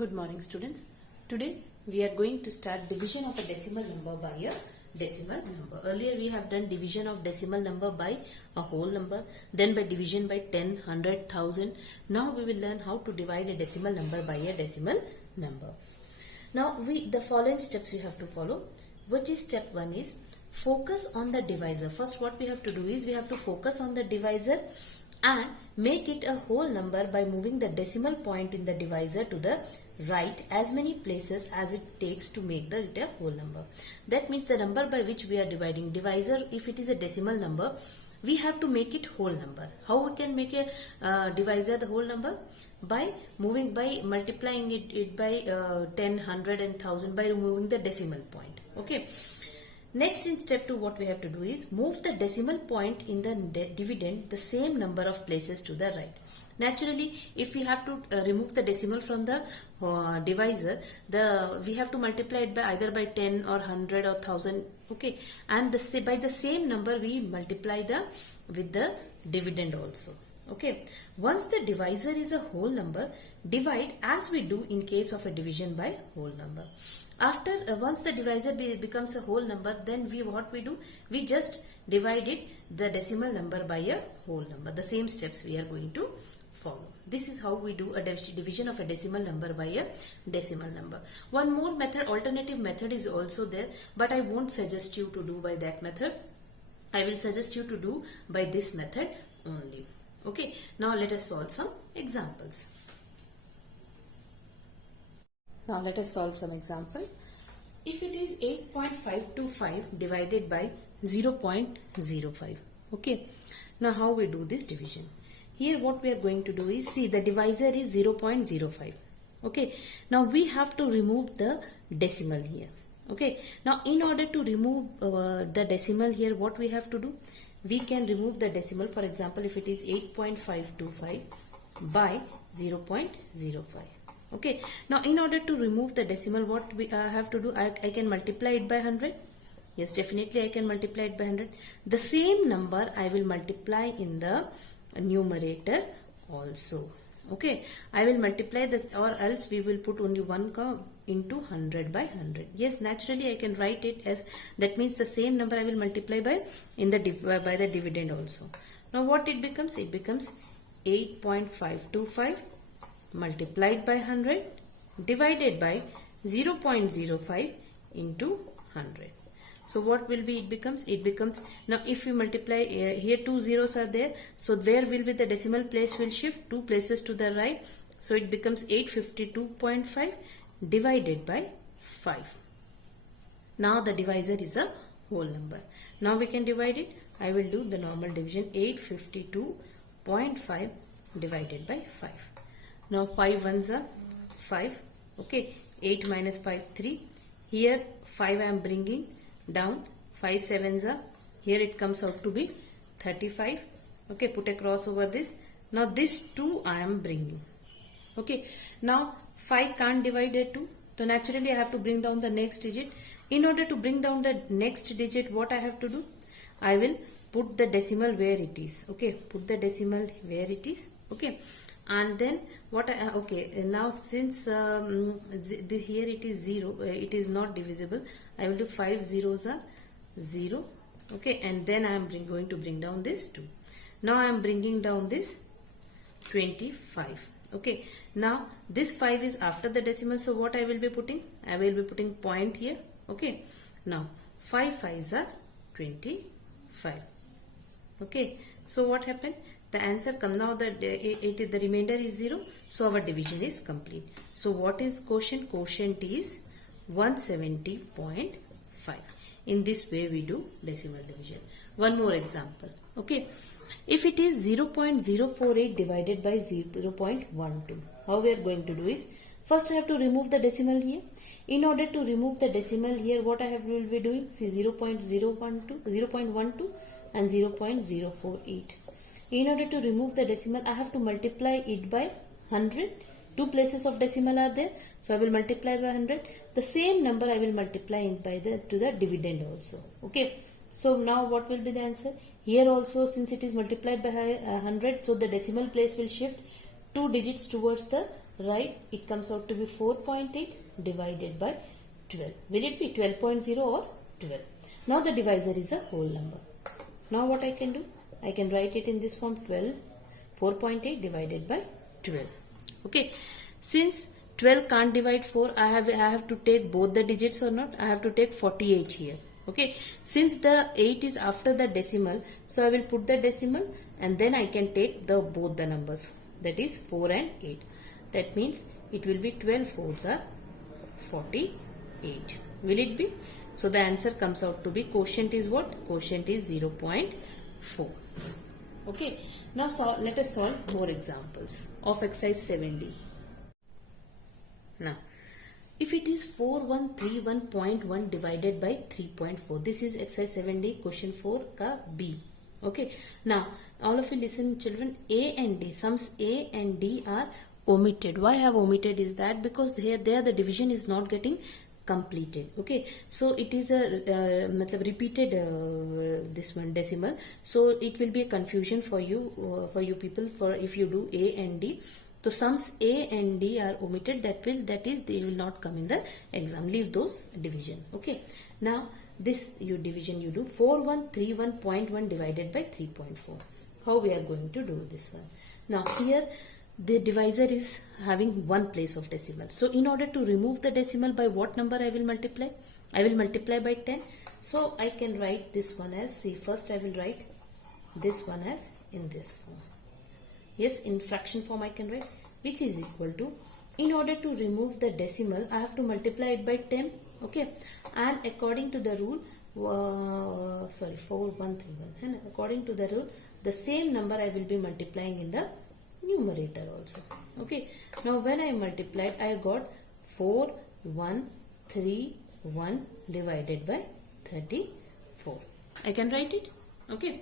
Good morning, students. Today we are going to start division of a decimal number by a decimal number. Earlier we have done division of decimal number by a whole number, then by division by 10, 100, 1000. Now we will learn how to divide a decimal number by a decimal number. Now the following steps we have to follow, which is step 1 is focus on the divisor. First what we have to do is we have to focus on the divisor and make it a whole number by moving the decimal point in the divisor to the right as many places as it takes to make it a whole number. That means the number by which we are dividing divisor, if it is a decimal number, we have to make it whole number. How we can make a divisor the whole number? By multiplying it by 10, 100 and 1000 by removing the decimal point. Okay. Next, in step 2, what we have to do is move the decimal point in the dividend the same number of places to the right. Naturally, if we have to remove the decimal from the divisor, we have to multiply it by either by 10 or 100 or 1000. Okay, and by the same number we multiply with the dividend also. Okay, once the divisor is a whole number, divide as we do in case of a division by whole number. After once the divisor becomes a whole number, then what we do? We just divide the decimal number by a whole number. The same steps we are going to follow. This is how we do a division of a decimal number by a decimal number. One more method, alternative method is also there, but I won't suggest you to do by that method. I will suggest you to do by this method only. Okay, now let us solve some examples. Now let us solve some example. If it is 8.525 divided by 0.05. Okay, now how we do this division? Here what we are going to do is, see, the divisor is 0.05. Okay, now we have to remove the decimal here. Okay, now in order to remove the decimal here, what we have to do? We can remove the decimal. For example, if it is 8.525 by 0.05. Okay, now in order to remove the decimal, what we have to do? I can multiply it by 100. Yes, definitely I can multiply it by 100. The same number I will multiply in the numerator also. Okay, I will multiply this, or else we will put only one into 100 by 100. Yes, naturally I can write it as, that means the same number I will multiply by by the dividend also. Now what it becomes? It becomes 8.525 multiplied by 100 divided by 0.05 into 100. So what will be? It becomes, now if we multiply, here two zeros are there, so where will be the decimal place will shift? Two places to the right, so it becomes 852.5 divided by 5. Now the divisor is a whole number. Now we can divide it. I will do the normal division. 852.5 divided by 5. Now 5 ones are 5. Okay, 8 minus 5, 3. Here 5 I am bringing down. 5 sevens are, here it comes out to be 35. Okay, put a cross over this. Now this 2 I am bringing. Okay, now 5 can't divide a 2, so naturally I have to bring down the next digit. In order to bring down the next digit, what I have to do? I will put the decimal where it is. Okay, put the decimal where it is. Okay, and then what now since here it is 0, it is not divisible, I will do 5 zeros are 0. Okay, and then I am going to bring down this 2. Now I am bringing down this 25. Okay, now this 5 is after the decimal, so what I will be putting? I will be putting point here. Okay, now 5 5s are 25. Okay, so what happened? The answer come now, the remainder is 0, so our division is complete. So what is quotient? Quotient is 170.5. In this way we do decimal division. One more example. Okay, if it is 0.048 divided by 0.12, how we are going to do is, first I have to remove the decimal here. In order to remove the decimal here, what I will be doing? See, 0.12 and 0.048. In order to remove the decimal, I have to multiply it by 100. Two places of decimal are there, so I will multiply by 100. The same number I will multiply to the dividend also. Okay, so now what will be the answer? Here also, since it is multiplied by 100, so the decimal place will shift 2 digits towards the right, it comes out to be 4.8 divided by 12. Will it be 12.0 or 12? Now the divisor is a whole number. Now what I can do? I can write it in this form 4.8 divided by 12. Okay. Since 12 can't divide 4, I have to take both the digits or not? I have to take 48 here. Okay. Since the 8 is after the decimal, so I will put the decimal and then I can take both the numbers. That is 4 and 8. That means it will be 12 fours are 48. Will it be? So the answer comes out to be, quotient is what? Quotient is 0.4. Okay. Now let us solve more examples of exercise 7D. Now, if it is 4131.1 divided by 3.4, this is exercise 7D, question 4 ka B. Okay. Now, all of you listen, children. A and D, sums A and D are omitted. Why I have omitted is that because there the division is not getting completed. Okay. So it is a repeated this one decimal. So it will be a confusion for you people for if you do A and D. So sums A and D are omitted. That is they will not come in the exam. Leave those division. Okay. Now this division you do 4131.1 divided by 3.4. How we are going to do this one? Now here the divisor is having one place of decimal. So in order to remove the decimal, by what number I will multiply? I will multiply by 10. So I can write this one as, see, first I will write this one as in this form. Yes, in fraction form I can write, which is equal to, in order to remove the decimal, I have to multiply it by 10. Okay. And according to the rule, 4131. According to the rule, the same number I will be multiplying in the numerator also. Okay. Now when I multiplied, I got 4131 divided by 34. I can write it. Okay.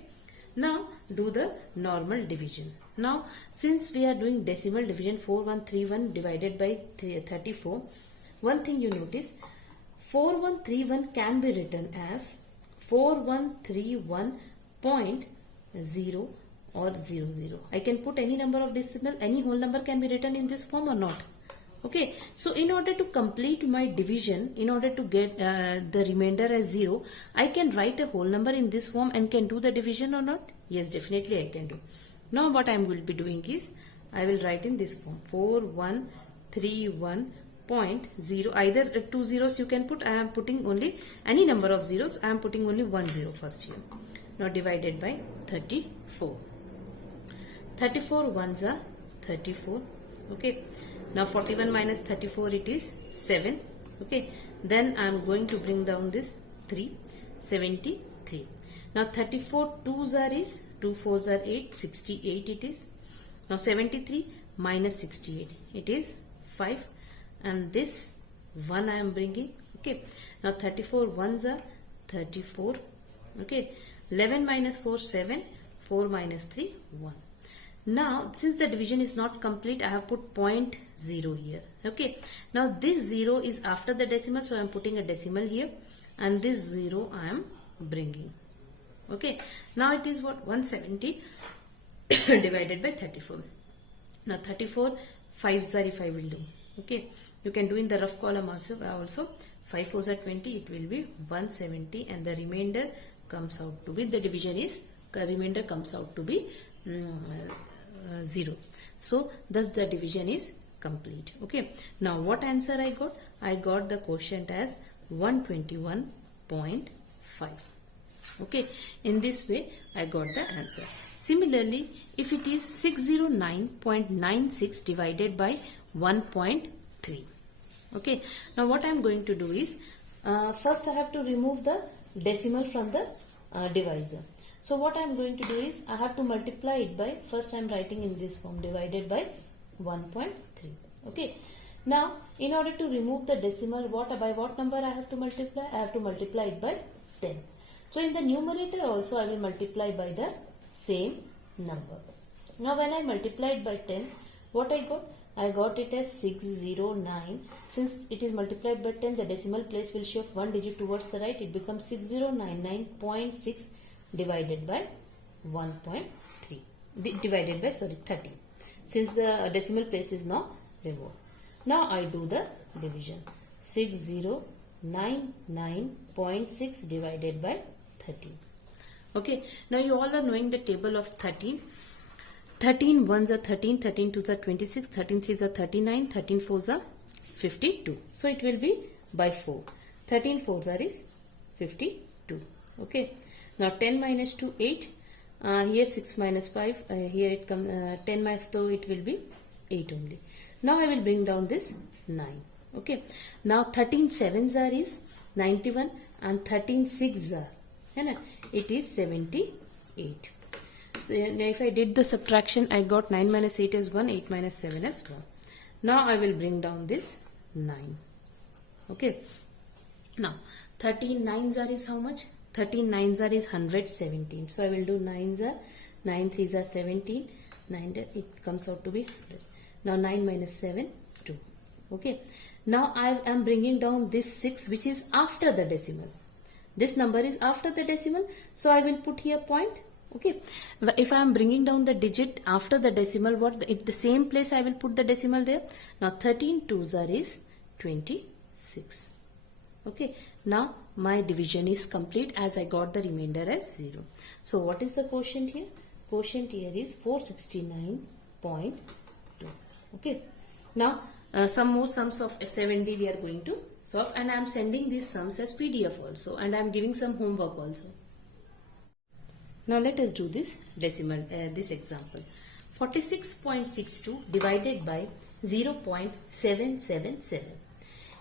Now do the normal division. Now since we are doing decimal division, 4131 divided by 34, one thing you notice, 4131 can be written as 4131.0 or 00. I can put any number of decimal, any whole number can be written in this form or not. Okay. So in order to complete my division, in order to get the remainder as 0, I can write a whole number in this form and can do the division or not? Yes, definitely I can do. Now what I am going to be doing is, I will write in this form 4131.0. Either 2 zeros you can put. I am putting only any number of zeros. I am putting only 1 0 first here. Now divided by 34. 34 ones are 34. Okay. Now 41 minus 34, it is 7. Okay. Then I am going to bring down this 3. 73. Now 34 2s are is 2 4s are 8. 68 it is. Now 73 minus 68, it is 5. And this 1 I am bringing. Okay. Now 34 ones are 34. Okay. 11 minus 4 7. 4 minus 3 1. Now since the division is not complete, I have put 0.0 here. Okay. Now this 0 is after the decimal, so I am putting a decimal here, and this 0 I am bringing. Okay. Now it is what? 170 divided by 34. Now 34 5s are, if I will do. Okay. You can do in the rough column also. 5 4s are 20. It will be 170, and the remainder comes out to be, the division is, remainder comes out to be 0. So thus the division is complete. Okay. Now what answer I got? I got the quotient as 121.5. Okay. In this way I got the answer. Similarly, if it is 609.96 divided by 1.3. Okay. Now what I am going to do is, first I have to remove the decimal from the divisor. So what I am going to do is, I have to multiply it by, first I am writing in this form, divided by 1.3. Okay. Now in order to remove the decimal, by what number I have to multiply? I have to multiply it by 10. So in the numerator also I will multiply by the same number. Now when I multiplied by 10, what I got? I got it as 609. Since it is multiplied by 10, the decimal place will shift one digit towards the right. It becomes 6099.6 divided by 1.3. Divided by 30. Since the decimal place is now remove. Now I do the division. 6099.6 divided by 13. Okay, now you all are knowing the table of 13. 13 ones are 13, 13 twos are 26, 13 threes are 39, 13 fours are 52. So it will be by 4. 13 fours are is 52. Okay. Now 10 minus 2, 8. Here 6 minus 5. Here it comes 10 minus 2, it will be 8 only. Now I will bring down this 9. Okay. Now 13 sevens are is 91 and 13 sixes are. It is 78. So if I did the subtraction, I got 9 minus 8 as 1, 8 minus 7 as 1. Now I will bring down this 9. Okay. Now 13 nines are is how much? 13 nines are is 117. So I will do 9s are 9 threes are 17. 9 it comes out to be 100. Now 9 minus 7 2. Okay. Now I am bringing down this 6 which is after the decimal. This number is after the decimal. So I will put here point. Okay. If I am bringing down the digit after the decimal, at the same place I will put the decimal there. Now 13 twos are is 26. Okay. Now my division is complete as I got the remainder as 0. So what is the quotient here? Quotient here is 469.2. Okay. Now some more sums of 7D we are going to solve, and I am sending these sums as PDF also, and I am giving some homework also. Now let us do this decimal, this example. 46.62 divided by 0.777.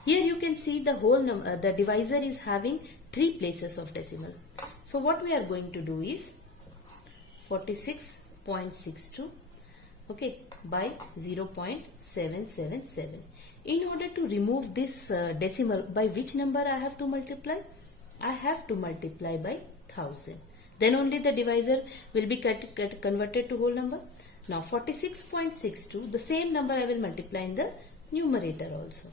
Here you can see the whole number, the divisor is having 3 places of decimal. So what we are going to do is 46.62, okay, by 0.777. In order to remove this decimal, by which number I have to multiply? I have to multiply by 1000. Then only the divisor will be converted to whole number. Now 46.62, the same number I will multiply in the numerator also.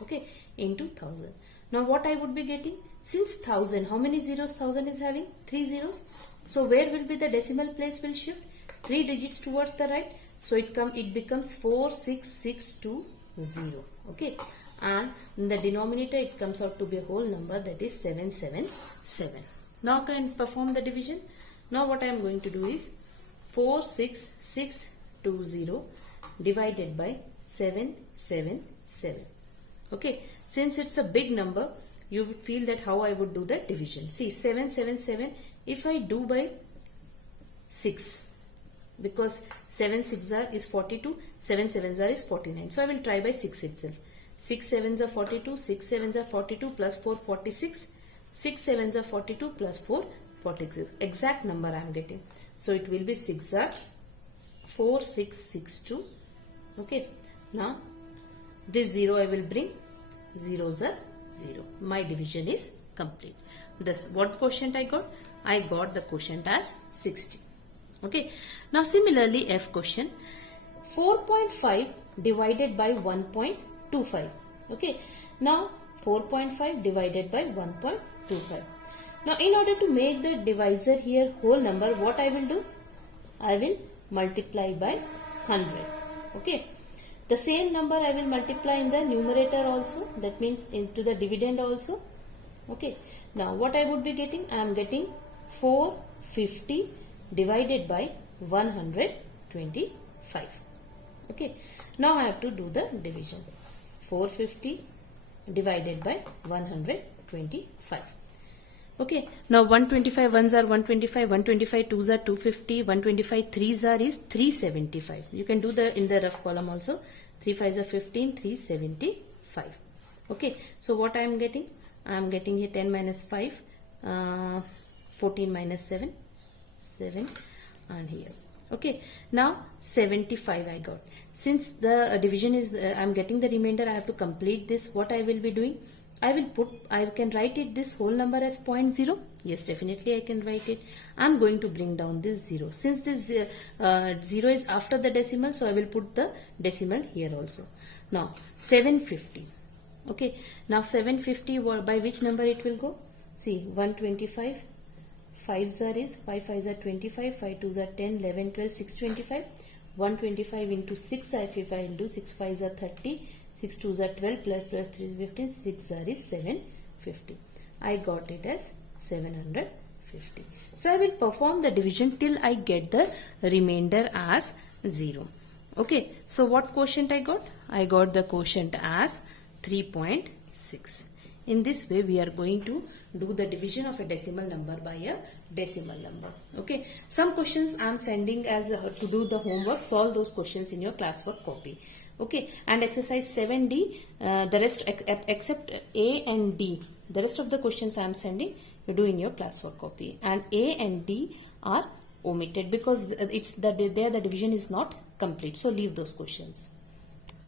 Okay, into 1000. Now what I would be getting? Since 1000, how many zeros 1000 is having? 3 zeros. So where will be the decimal place will shift? 3 digits towards the right. So it becomes 46620. Okay, and in the denominator it comes out to be a whole number, that is 777. Now can I perform the division? Now what I am going to do is 46620 divided by 777. Okay, since it's a big number, you would feel that how I would do the division. See, 777, if I do by 6, because 7 6 are is 42, 7 7s are is 49. So I will try by 6 itself. 6 7s are 42, 6 7s are 42 plus 4 46. 6 7s are 42 plus 4 46. Exact number I am getting. So it will be 6 are 4662. Okay. Now this 0 I will bring. Zeros are 0. My division is complete. This what quotient I got? I got the quotient as 60. Okay. Now similarly F question. 4.5 divided by 1.25. Okay. Now 4.5 divided by 1.25. Now in order to make the divisor here whole number, what I will do? I will multiply by 100. Okay. The same number I will multiply in the numerator also. That means into the dividend also. Okay. Now what I would be getting? I am getting 450 divided by 125. Okay. Now I have to do the division. 450 divided by 125. Okay. Now 125 ones are 125, 125 twos are 250, 125 threes are is 375. You can do the in the rough column also. 3 5s are 15, 375. Okay. So what I am getting? I am getting here 10 minus 5, 14 minus 7, 7, and here. Okay. Now 75 I got. Since the division is, I am getting the remainder, I have to complete this. What I will be doing? I can write it this whole number as 0.0. Yes, definitely I can write it. I am going to bring down this 0. Since this 0 is after the decimal, so I will put the decimal here also. Now 750. Okay. Now 750, by which number it will go? See, 125. 5s are is 5 5s are 25, 5 2s are 10, 11 12, 625. 125 into 6 if I do 6 5s are 30, 6 2s are 12, plus 3 is 15, 6 are is 750. I got it as 750. So I will perform the division till I get the remainder as 0. Okay, so what quotient I got? I got the quotient as 3.6. In this way, we are going to do the division of a decimal number by a decimal number. Okay, some questions I am sending as to do the homework. Solve those questions in your classwork copy. Okay, and exercise 7D, the rest except A and D, the rest of the questions I am sending, you do in your classwork copy. And A and D are omitted because it's there the division is not complete. So leave those questions.